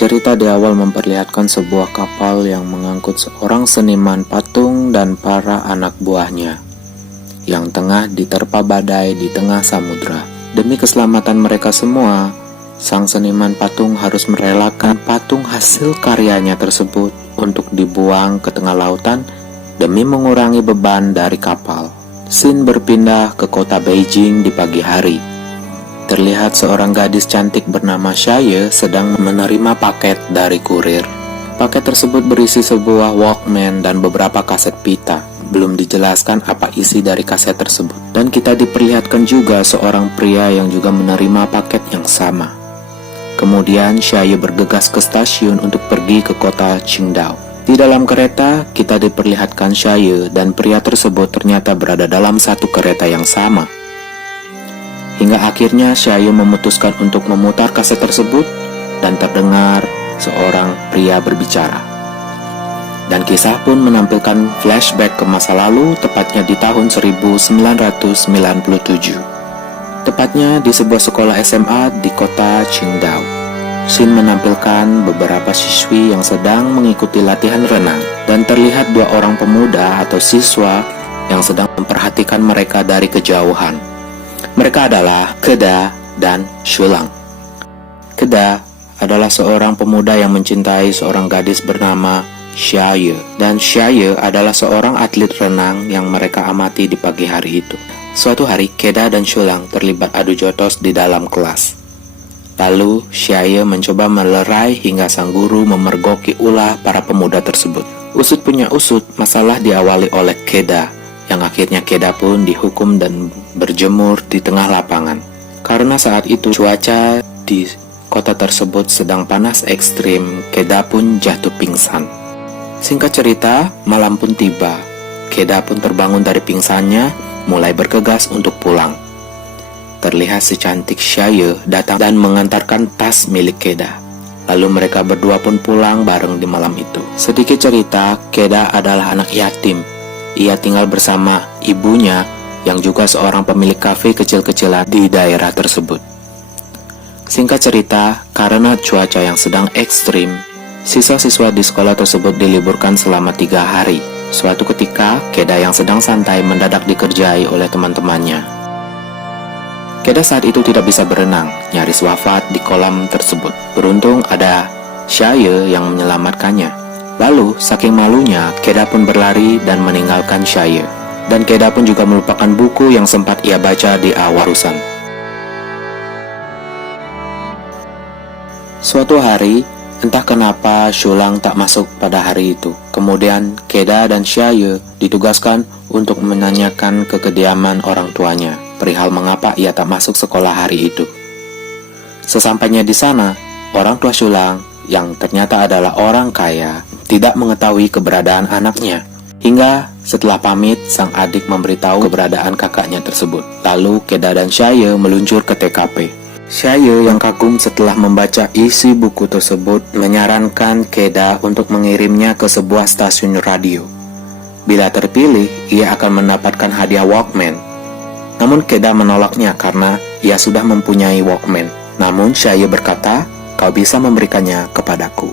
Cerita di awal memperlihatkan sebuah kapal yang mengangkut seorang seniman patung dan para anak buahnya yang tengah diterpa badai di tengah samudra. Demi keselamatan mereka semua, sang seniman patung harus merelakan patung hasil karyanya tersebut untuk dibuang ke tengah lautan demi mengurangi beban dari kapal. Scene berpindah ke kota Beijing di pagi hari. Terlihat seorang gadis cantik bernama Xia sedang menerima paket dari kurir. Paket tersebut berisi sebuah Walkman dan beberapa kaset pita. Belum dijelaskan apa isi dari kaset tersebut. Dan kita diperlihatkan juga seorang pria yang juga menerima paket yang sama. Kemudian Xia bergegas ke stasiun untuk pergi ke kota Qingdao. Di dalam kereta, kita diperlihatkan Xia dan pria tersebut ternyata berada dalam satu kereta yang sama. Hingga akhirnya Xia memutuskan untuk memutar kaset tersebut dan terdengar seorang pria berbicara. Dan kisah pun menampilkan flashback ke masa lalu, tepatnya di tahun 1997. Tepatnya di sebuah sekolah SMA di kota Qingdao. Scene menampilkan beberapa siswi yang sedang mengikuti latihan renang dan terlihat dua orang pemuda atau siswa yang sedang memperhatikan mereka dari kejauhan. Mereka adalah Keda dan Shulang. Keda adalah seorang pemuda yang mencintai seorang gadis bernama Xia, dan Xia adalah seorang atlet renang yang mereka amati di pagi hari itu. Suatu hari, Keda dan Shulang terlibat adu jotos di dalam kelas. Lalu, Xia mencoba melerai hingga sang guru memergoki ulah para pemuda tersebut. Usut punya usut, masalah diawali oleh Keda, yang akhirnya Keda pun dihukum dan berjemur di tengah lapangan. Karena saat itu cuaca di kota tersebut sedang panas ekstrim, Keda pun jatuh pingsan. Singkat cerita, malam pun tiba. Keda pun terbangun dari pingsannya, mulai bergegas untuk pulang. Terlihat si cantik Xia datang dan mengantarkan tas milik Keda. Lalu mereka berdua pun pulang bareng di malam itu. Sedikit cerita, Keda adalah anak yatim. Ia tinggal bersama ibunya yang juga seorang pemilik kafe kecil-kecilan di daerah tersebut. Singkat cerita, karena cuaca yang sedang ekstrim, siswa-siswa di sekolah tersebut diliburkan selama 3 hari. Suatu ketika, Keda yang sedang santai mendadak dikerjai oleh teman-temannya. Keda saat itu tidak bisa berenang, nyaris wafat di kolam tersebut. Beruntung ada Xia yang menyelamatkannya. Lalu, saking malunya, Keda pun berlari dan meninggalkan Xia. Dan Keda pun juga melupakan buku yang sempat ia baca di awal urusan. Suatu hari, entah kenapa Shulang tak masuk pada hari itu. Kemudian, Keda dan Xia ditugaskan untuk menanyakan ke kediaman orang tuanya perihal mengapa ia tak masuk sekolah hari itu. Sesampainya di sana, orang tua Shulang yang ternyata adalah orang kaya tidak mengetahui keberadaan anaknya. Hingga setelah pamit, sang adik memberitahu keberadaan kakaknya tersebut. Lalu Keda dan Xia meluncur ke TKP. Xia yang kagum setelah membaca isi buku tersebut menyarankan Keda untuk mengirimnya ke sebuah stasiun radio. Bila terpilih, ia akan mendapatkan hadiah Walkman. Namun Keda menolaknya karena ia sudah mempunyai Walkman. Namun Xia berkata, "Kau bisa memberikannya kepadaku."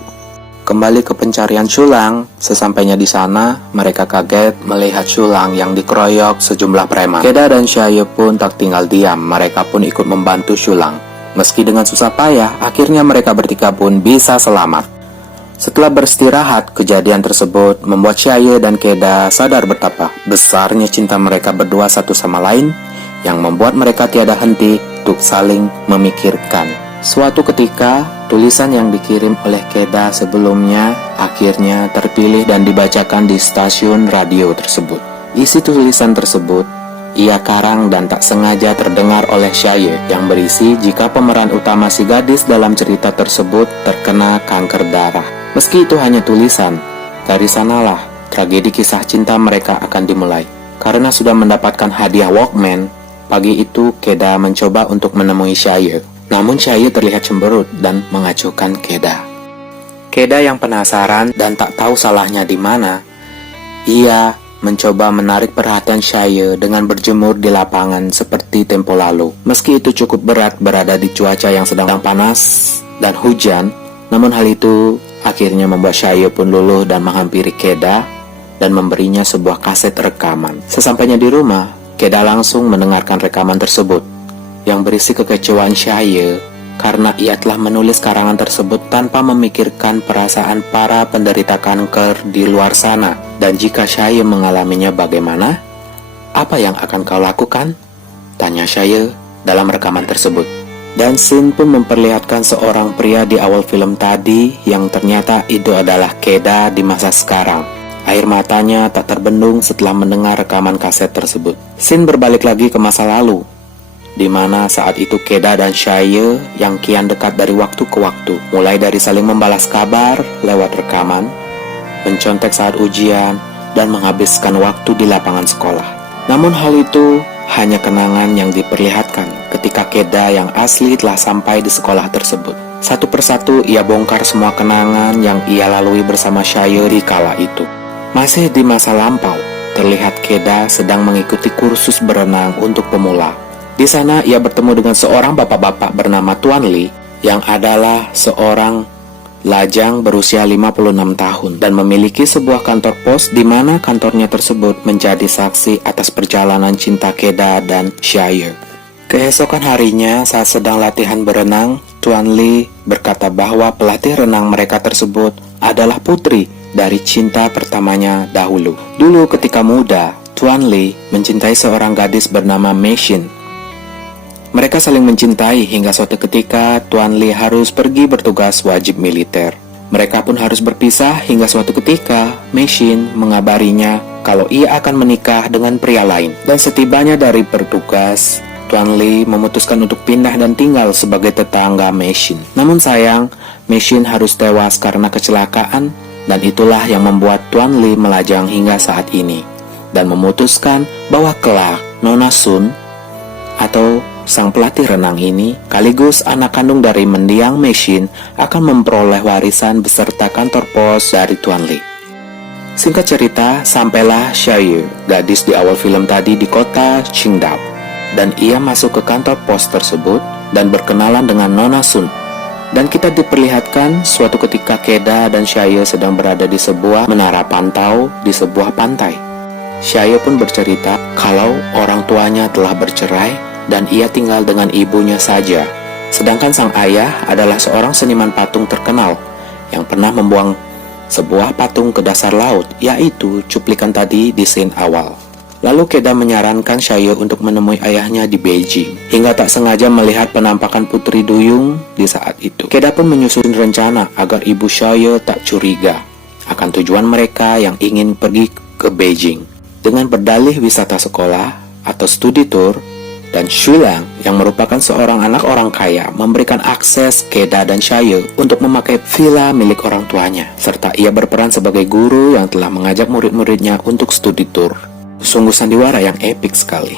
Kembali ke pencarian Shulang, sesampainya di sana, mereka kaget melihat Shulang yang dikeroyok sejumlah preman. Keda dan Xia pun tak tinggal diam, mereka pun ikut membantu Shulang. Meski dengan susah payah, akhirnya mereka bertiga pun bisa selamat. Setelah beristirahat, kejadian tersebut membuat Xia dan Keda sadar betapa besarnya cinta mereka berdua satu sama lain, yang membuat mereka tiada henti untuk saling memikirkan. Suatu ketika, tulisan yang dikirim oleh Keda sebelumnya akhirnya terpilih dan dibacakan di stasiun radio tersebut. Isi tulisan tersebut ia karang dan tak sengaja terdengar oleh Xia yang berisi jika pemeran utama si gadis dalam cerita tersebut terkena kanker darah. Meski itu hanya tulisan, dari sanalah tragedi kisah cinta mereka akan dimulai. Karena sudah mendapatkan hadiah Walkman, pagi itu Keda mencoba untuk menemui Xia. Namun Xia terlihat cemberut dan mengacuhkan Keda. Keda yang penasaran dan tak tahu salahnya di mana, ia mencoba menarik perhatian Xia dengan berjemur di lapangan seperti tempo lalu. Meski itu cukup berat berada di cuaca yang sedang panas dan hujan, Namun hal itu akhirnya membuat Shia pun luluh dan menghampiri Keda dan memberinya sebuah kaset rekaman. Sesampainya di rumah, Keda langsung mendengarkan rekaman tersebut yang berisi kekecewaan Shia karena ia telah menulis karangan tersebut tanpa memikirkan perasaan para penderita kanker di luar sana. Dan jika Shia mengalaminya bagaimana? Apa yang akan kau lakukan? Tanya Shia dalam rekaman tersebut. Dan scene pun memperlihatkan seorang pria di awal film tadi yang ternyata itu adalah Keda di masa sekarang. Air matanya tak terbendung setelah mendengar rekaman kaset tersebut. Scene berbalik lagi ke masa lalu, di mana saat itu Keda dan Shia yang kian dekat dari waktu ke waktu, mulai dari saling membalas kabar lewat rekaman, mencontek saat ujian, dan menghabiskan waktu di lapangan sekolah. Namun hal itu hanya kenangan yang diperlihatkan ketika Keda yang asli telah sampai di sekolah tersebut. Satu persatu ia bongkar semua kenangan yang ia lalui bersama Shia di kala itu. Masih di masa lampau, terlihat Keda sedang mengikuti kursus berenang untuk pemula. Di sana ia bertemu dengan seorang bapak-bapak bernama Tuan Lee yang adalah seorang lajang berusia 56 tahun dan memiliki sebuah kantor pos di mana kantornya tersebut menjadi saksi atas perjalanan cinta Keda dan Shia. Keesokan harinya saat sedang latihan berenang, Tuan Lee berkata bahwa pelatih renang mereka tersebut adalah putri dari cinta pertamanya dahulu. Dulu ketika muda, Tuan Lee mencintai seorang gadis bernama Mei Xin. Mereka saling mencintai hingga suatu ketika Tuan Lee harus pergi bertugas wajib militer. Mereka pun harus berpisah hingga suatu ketika Mei Xin mengabarinya kalau ia akan menikah dengan pria lain. Dan setibanya dari bertugas, Tuan Lee memutuskan untuk pindah dan tinggal sebagai tetangga Mei Xin. Namun sayang, Mei Xin harus tewas karena kecelakaan, dan itulah yang membuat Tuan Lee melajang hingga saat ini dan memutuskan bahwa kelak Nona Sun atau sang pelatih renang ini, sekaligus anak kandung dari mendiang Mei Xin, akan memperoleh warisan beserta kantor pos dari Tuan Lee. Singkat cerita, sampailah Shia, gadis di awal film tadi, di kota Qingdao, dan ia masuk ke kantor pos tersebut dan berkenalan dengan Nona Sun. Dan kita diperlihatkan suatu ketika Keda dan Shia sedang berada di sebuah menara pantau di sebuah pantai. Shia pun bercerita kalau orang tuanya telah bercerai dan ia tinggal dengan ibunya saja. Sedangkan sang ayah adalah seorang seniman patung terkenal yang pernah membuang sebuah patung ke dasar laut, yaitu cuplikan tadi di scene awal. Lalu Keda menyarankan Shia untuk menemui ayahnya di Beijing, hingga tak sengaja melihat penampakan Putri Duyung di saat itu. Keda pun menyusun rencana agar ibu Shia tak curiga akan tujuan mereka yang ingin pergi ke Beijing. Dengan berdalih wisata sekolah atau studi tour, dan Shulang yang merupakan seorang anak orang kaya memberikan akses Keda dan Shia untuk memakai villa milik orang tuanya, serta ia berperan sebagai guru yang telah mengajak murid-muridnya untuk studi tour. Sungguh sandiwara yang epik sekali.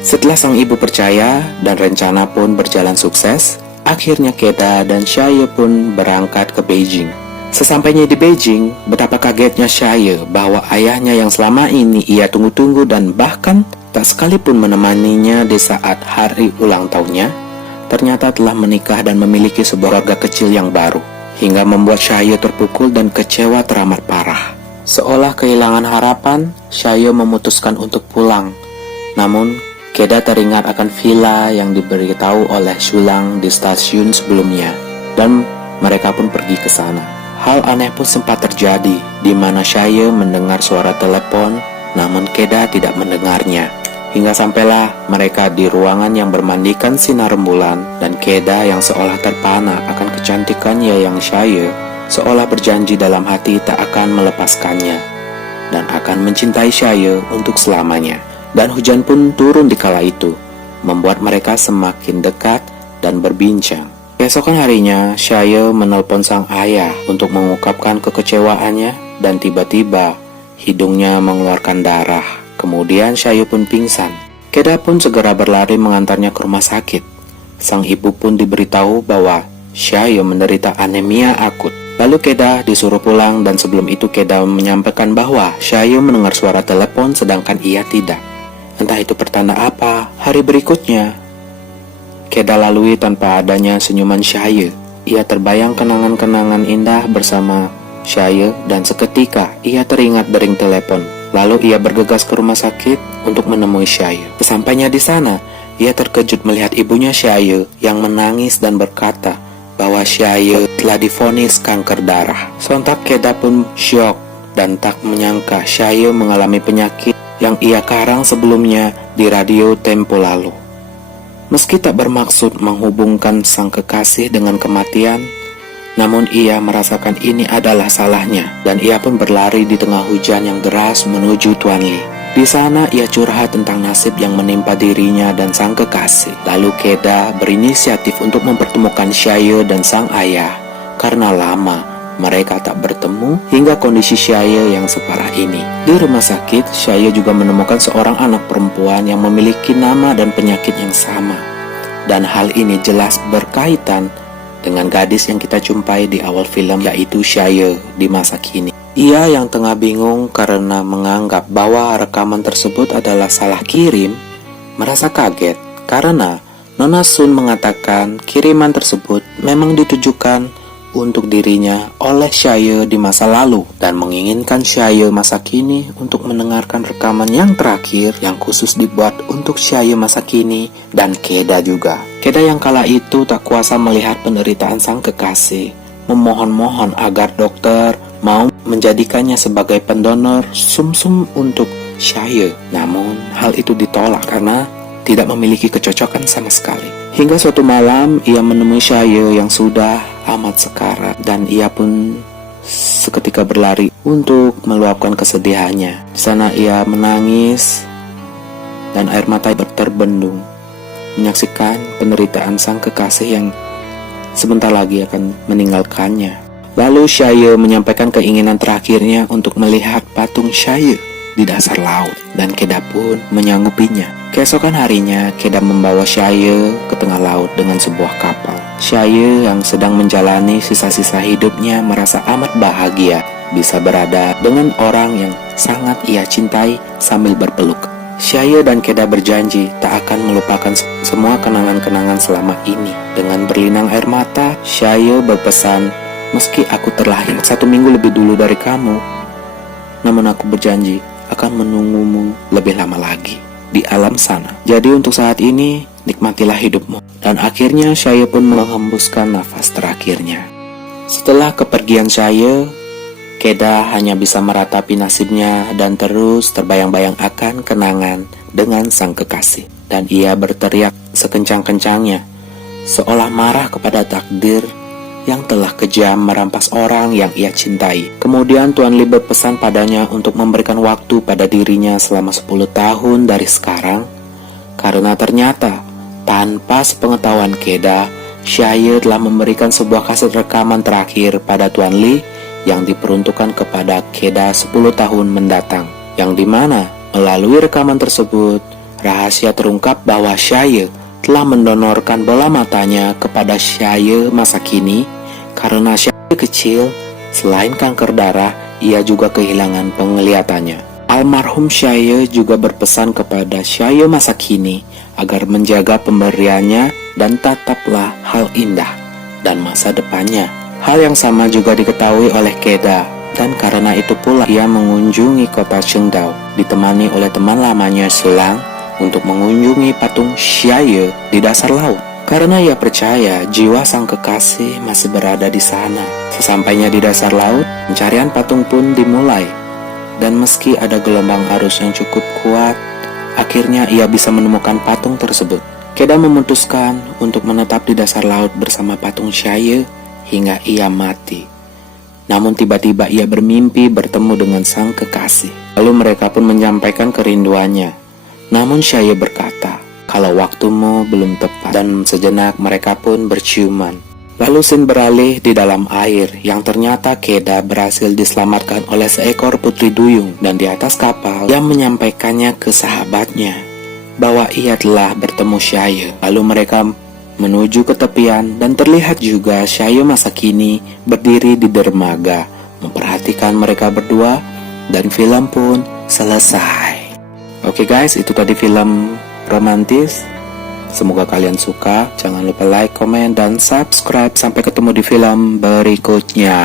Setelah sang ibu percaya dan rencana pun berjalan sukses, akhirnya Keda dan Shia pun berangkat ke Beijing. Sesampainya di Beijing, betapa kagetnya Shia bahwa ayahnya yang selama ini ia tunggu-tunggu dan bahkan tak sekalipun menemaninya di saat hari ulang tahunnya, ternyata telah menikah dan memiliki sebuah keluarga kecil yang baru, hingga membuat Shia terpukul dan kecewa teramat parah. Seolah kehilangan harapan, Shia memutuskan untuk pulang. Namun, Keda teringat akan villa yang diberitahu oleh Shulang di stasiun sebelumnya, dan mereka pun pergi ke sana. Hal aneh pun sempat terjadi, di mana Shia mendengar suara telepon, namun Keda tidak mendengarnya. Hingga sampailah mereka di ruangan yang bermandikan sinar rembulan, dan Keda yang seolah terpana akan kecantikannya yang Shia, seolah berjanji dalam hati tak akan melepaskannya dan akan mencintai Shia untuk selamanya. Dan hujan pun turun di kala itu, membuat mereka semakin dekat dan berbincang. Keesokan harinya, Shia menelpon sang ayah untuk mengungkapkan kekecewaannya, dan tiba-tiba hidungnya mengeluarkan darah. Kemudian Shia pun pingsan. Keda pun segera berlari mengantarnya ke rumah sakit. Sang ibu pun diberitahu bahwa Shia menderita anemia akut. Lalu Keda disuruh pulang, dan sebelum itu Keda menyampaikan bahwa Shia mendengar suara telepon sedangkan ia tidak. Entah itu pertanda apa. Hari berikutnya, Keda lalui tanpa adanya senyuman Shia. ia terbayang kenangan-kenangan indah bersama Shia dan seketika ia teringat dering telepon. Lalu ia bergegas ke rumah sakit untuk menemui Shia. Sesampainya di sana, ia terkejut melihat ibunya Shia yang menangis dan berkata bahwa Shia telah divonis kanker darah. Sontak Keda pun syok dan tak menyangka Shia mengalami penyakit yang ia karang sebelumnya di radio tempo lalu. Meski tak bermaksud menghubungkan sang kekasih dengan kematian, namun ia merasakan ini adalah salahnya dan ia pun berlari di tengah hujan yang deras menuju Tuan Lee. Di sana ia curhat tentang nasib yang menimpa dirinya dan sang kekasih. Lalu Keda berinisiatif untuk mempertemukan Shia dan sang ayah karena lama mereka tak bertemu hingga kondisi Shia yang separah ini. Di rumah sakit, Shia juga menemukan seorang anak perempuan yang memiliki nama dan penyakit yang sama. Dan hal ini jelas berkaitan dengan gadis yang kita jumpai di awal film, yaitu Shia di masa kini. Ia yang tengah bingung karena menganggap bahwa rekaman tersebut adalah salah kirim, merasa kaget karena Nona Sun mengatakan kiriman tersebut memang ditujukan untuk dirinya oleh Shia di masa lalu dan menginginkan Shia masa kini untuk mendengarkan rekaman yang terakhir yang khusus dibuat untuk Shia masa kini dan Keda juga. Keda yang kala itu tak kuasa melihat penderitaan sang kekasih, memohon-mohon agar dokter mau menjadikannya sebagai pendonor sumsum untuk Shia. Namun hal itu ditolak karena tidak memiliki kecocokan sama sekali. Hingga suatu malam ia menemui Shia yang sudah amat sekarat dan ia pun seketika berlari untuk meluapkan kesedihannya. Di sana ia menangis dan air mata terbendung menyaksikan penderitaan sang kekasih yang sebentar lagi akan meninggalkannya. Lalu Shia menyampaikan keinginan terakhirnya untuk melihat patung Shia di dasar laut dan Keda pun menyanggupinya. Keesokan harinya, Keda membawa Shia ke tengah laut dengan sebuah kapal. Shia yang sedang menjalani sisa-sisa hidupnya merasa amat bahagia bisa berada dengan orang yang sangat ia cintai sambil berpeluk. Shia dan Keda berjanji tak akan melupakan semua kenangan-kenangan selama ini. Dengan berlinang air mata, Shia berpesan, "Meski aku terlahir 1 minggu lebih dulu dari kamu, namun aku berjanji akan menunggumu lebih lama lagi di alam sana. Jadi untuk saat ini, nikmatilah hidupmu." Dan akhirnya Shia pun menghembuskan nafas terakhirnya. Setelah kepergian Shia, Keda hanya bisa meratapi nasibnya dan terus terbayang-bayang akan kenangan dengan sang kekasih. Dan ia berteriak sekencang-kencangnya, seolah marah kepada takdir yang telah kejam merampas orang yang ia cintai. Kemudian Tuan Lee berpesan padanya untuk memberikan waktu pada dirinya selama 10 tahun dari sekarang, karena ternyata tanpa sepengetahuan Keda, Shia telah memberikan sebuah kaset rekaman terakhir pada Tuan Lee yang diperuntukkan kepada Keda 10 tahun mendatang, yang dimana melalui rekaman tersebut rahasia terungkap bahwa Shia telah mendonorkan bola matanya kepada Shia masa kini karena Shia kecil selain kanker darah ia juga kehilangan penglihatannya. Almarhum Shia juga berpesan kepada Shia masa kini agar menjaga pemberiannya dan tataplah hal indah dan masa depannya. Hal yang sama juga diketahui oleh Keda dan karena itu pula ia mengunjungi kota Qingdao ditemani oleh teman lamanya Sulang untuk mengunjungi patung Shia di dasar laut. Karena ia percaya jiwa sang kekasih masih berada di sana. Sesampainya di dasar laut, pencarian patung pun dimulai. Dan meski ada gelombang arus yang cukup kuat, akhirnya ia bisa menemukan patung tersebut. Keda memutuskan untuk menetap di dasar laut bersama patung Shia hingga ia mati. Namun tiba-tiba ia bermimpi bertemu dengan sang kekasih. Lalu mereka pun menyampaikan kerinduannya. Namun Shia berkata kalau waktumu belum tepat, dan sejenak mereka pun berciuman. Lalu scene beralih di dalam air yang ternyata Keda berhasil diselamatkan oleh seekor putri duyung, dan di atas kapal ia menyampaikannya ke sahabatnya bahwa ia telah bertemu Shia. Lalu mereka menuju ke tepian dan terlihat juga Shia masa kini berdiri di dermaga memperhatikan mereka berdua, dan film pun selesai. Oke guys, itu tadi film romantis Semoga kalian suka. Jangan lupa like, komen, dan subscribe. Sampai ketemu di film berikutnya.